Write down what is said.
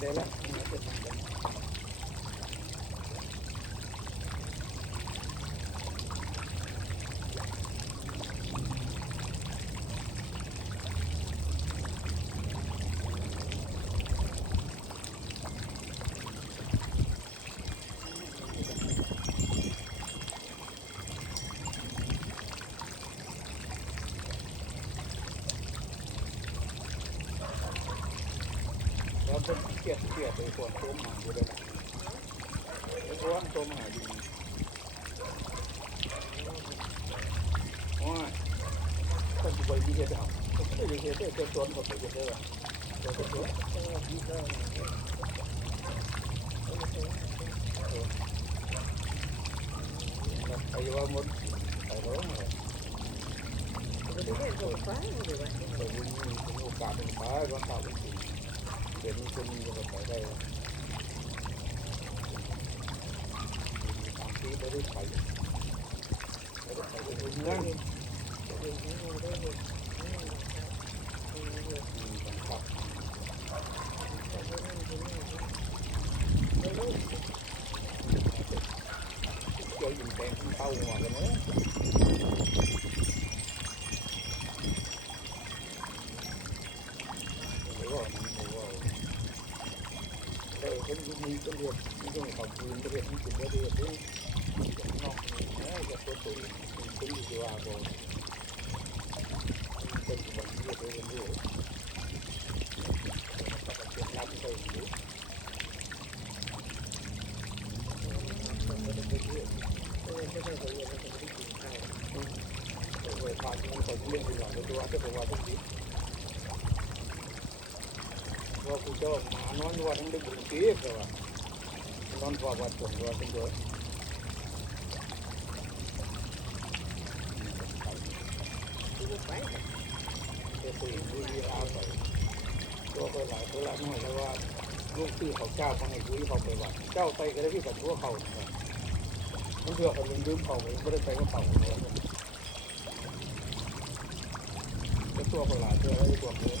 ได้แล้วแล้วเป็นเกียดไปควรโค้งมาอยู่เลยนะไอ้ควรโค้งมาอยู่ว่าถ้าจะไปดีเดียวก็ไม่ได้เห็นแต่ส่วนของตัวเองเลยตัวตัวไอ้ว่าหมดไอ้ร้องเลยไปบุญมีโอกาสเป็นฟ้าร้อนเต่าเป็นสิ่งเดี๋ยวนี้คนมีจะไปได้ตามที่ไม่ได้ไปเป็นเรื่องครับเกี่ยวยิงแดงเข้าหัวกันเนอะคนมีก็เรียกมีต้องขอบคุณก็เรียกมีจุดก็เรียกด้วยนอกนี่จะตัวตัวคนอยู่ที่ว่าบ่เป็นวันที่เราเรียนรู้ก็เป็นรับไปอยู่โดยผ่านมันก็เรื่องที่เราตัวจะบอกว่าต้องดีว่าคุณเจ้ามานอนว่าทั้งดึกดึกตีบเลยว่านอนว่าจนว่าเป็นเยอะจะคุยดูดีเอาไปตัวไปหลายตัวละน้อยแล้วว่าลูกที่เขาเจ้าเขาให้คุยเขาไปว่าเจ้าไปก็ได้ที่กับตัวเขามันเถื่อเขาลืมเขาไปไม่ได้ไปก็เขาเลยก็ตัวเขาหลายตัวแล้วตัวเยอะ